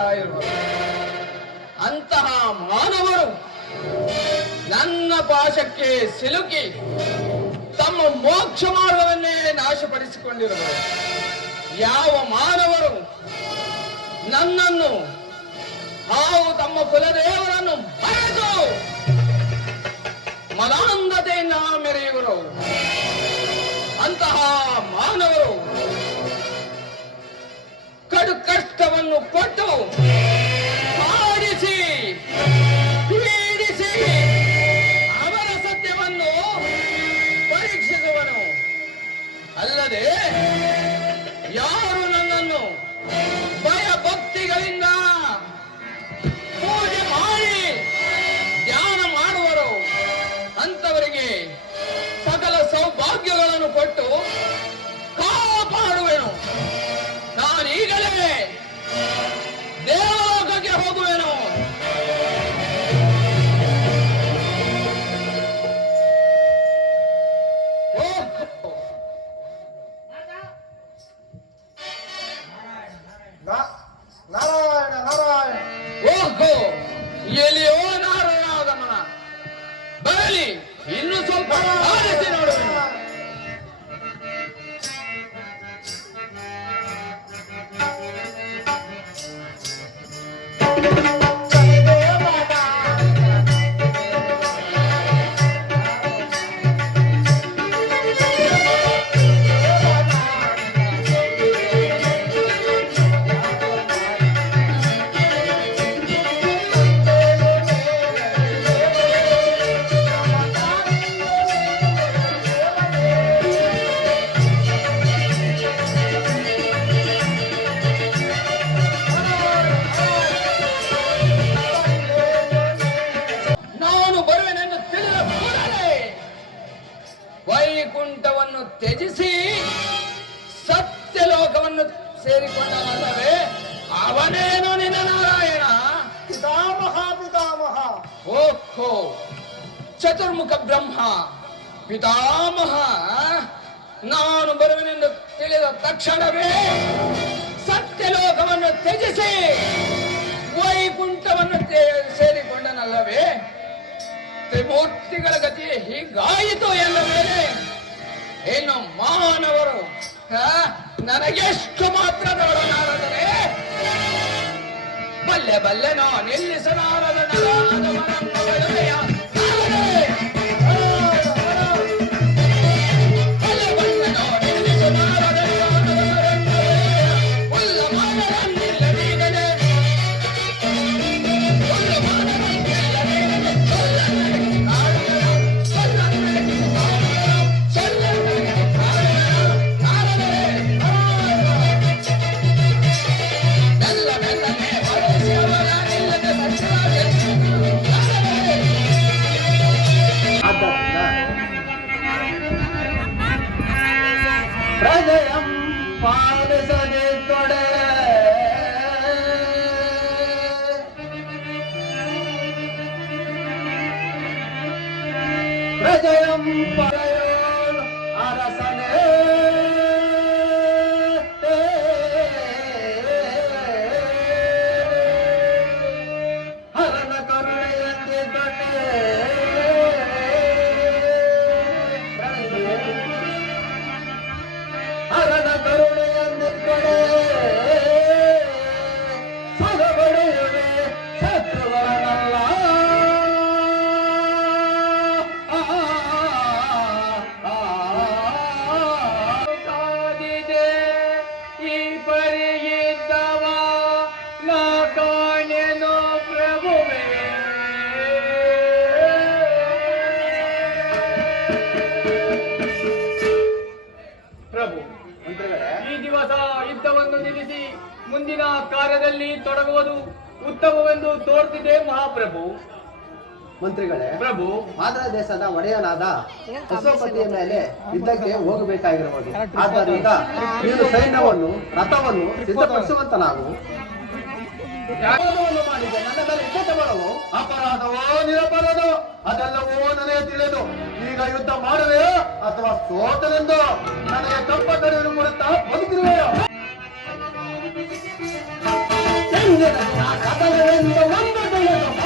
ವರ್ತಿಸ್ತಾ ಇರುವುದು ಅಂತಹ ಮಾನವರು ನನ್ನ ಪಾಶಕ್ಕೆ ಸಿಲುಕಿ ತಮ್ಮ ಮೋಕ್ಷ ಮಾರ್ಗವನ್ನೇ ನಾಶಪಡಿಸಿಕೊಂಡಿರುವ ಯಾವ ಮಾನವರು ನನ್ನನ್ನು ಹಾಗೂ ತಮ್ಮ ಕುಲದೇವರನ್ನು ಮರೆತು ಮದಾಂಧತೆಯಿಂದ ಮೆರೆಯುವರು. ಅಂತಹ ಮಾನವರು ಕಡು ಕಷ್ಟವನ್ನು ಕೊಟ್ಟು ಕಾಡಿಸಿ ಪೀಡಿಸಿ ಅವರ ಸತ್ಯವನ್ನು ಪರೀಕ್ಷಿಸುವನು. ಅಲ್ಲದೆ ಯಾರು ಓಹ್ ವೈಕುಂಠವನ್ನು ತ್ಯಜಿಸಿ ಸತ್ಯಲೋಕವನ್ನು ಸೇರಿಕೊಂಡನಲ್ಲವೇ ಅವನೇನು ನಿನ್ನ ನಾರಾಯಣ? ಪಿತಾಮಹ ಪಿತಾಮಹ. ಓಹೋ ಚತುರ್ಮುಖ ಬ್ರಹ್ಮ. ಪಿತಾಮಹ ನಾನು ಬರುವನೆಂದು ತಿಳಿದ ತಕ್ಷಣವೇ ಸತ್ಯಲೋಕವನ್ನು ತ್ಯಜಿಸಿ ವೈಕುಂಠವನ್ನು ಸೇರಿಕೊಂಡನಲ್ಲವೇ? ತ್ರಿಮೂರ್ತಿಗಳ ಗತಿಯೇ ಹೀಗಾಯಿತು ಎಲ್ಲ ಮೇಲೆ ಇನ್ನು ಮಾನವರು ನನಗೆಷ್ಟು ಮಾತ್ರ ನಾರದರೆ ಬಲ್ಲೆ ಬಲ್ಲೆನೋ ನಿಲ್ಲಿಸಲಾರದ ನರಾದವನನ್ನು I am. ಮುಂದಿನ ಕಾರ್ಯದಲ್ಲಿ ತೊಡಗುವುದು ಉತ್ತಮವೆಂದು ತೋರ್ತಿದೆ ಮಹಾಪ್ರಭು. ಮಂತ್ರಿಗಳೇ ಪ್ರಭು. ಆಂಧ್ರ ದೇಶದ ಒಡೆಯನಾದ ಬಸವಪತಿಯ ಮೇಲೆ ಯುದ್ಧಕ್ಕೆ ಹೋಗಬೇಕಾಗಿರಬಹುದು. ಆದ್ದರಿಂದ ನೀನು ಸೈನ್ಯವನ್ನು ರಥವನ್ನು ಸಿದ್ಧಪಡಿಸುವಂತನಾಗು. ನಾವು ಮಾಡಿದೆ? ನನ್ನ ಮೇಲೆ ಯುದ್ಧ ಮಾಡಲು ಅಪರಾಧವೋ ನಿರಪರಾಧ? ಅದೆಲ್ಲವೋ ನನಗೆ ತಿಳಿದು. ಈಗ ಯುದ್ಧ ಮಾಡುವೆಯೋ ಅಥವಾ ಸೋತನೆಂದು ನನಗೆ ತಪ್ಪ ತಡೆಯಲು ಮಾಡುತ್ತಾ ಬದುಕಿರುವೆಯೋ? ಎಂದಿನ ದಿನ ಕದನವೆಂದು ಒಂದು ತಿಳಿದು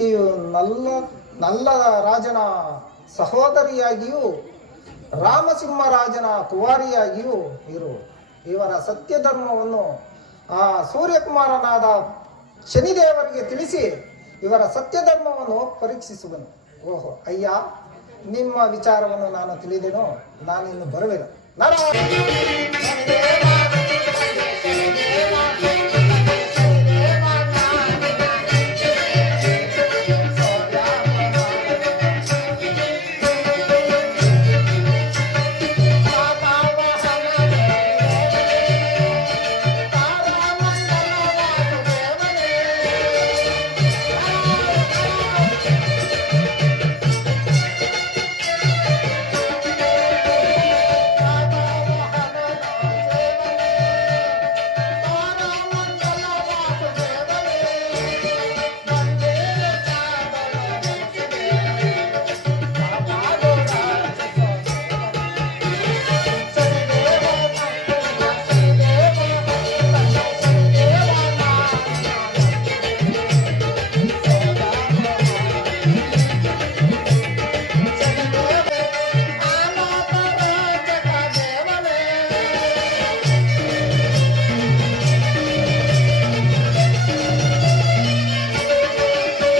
ಈಕೆಯು ನಲ್ಲ ನಲ್ಲ ರಾಜನ ಸಹೋದರಿಯಾಗಿಯೂ ರಾಮಸಿಂಹ ರಾಜನ ಕುವಾರಿಯಾಗಿಯೂ ಇರು. ಇವರ ಸತ್ಯ ಧರ್ಮವನ್ನು ಆ ಸೂರ್ಯಕುಮಾರನಾದ ಶನಿದೇವರಿಗೆ ತಿಳಿಸಿ ಇವರ ಸತ್ಯ ಧರ್ಮವನ್ನು ಪರೀಕ್ಷಿಸುವನು. ಓಹೋ, ಅಯ್ಯ, ನಿಮ್ಮ ವಿಚಾರವನ್ನು ನಾನು ತಿಳಿದೆನು, ನಾನಿನ್ನು ಬರುವೆನು. ನಾರಾಯಣ.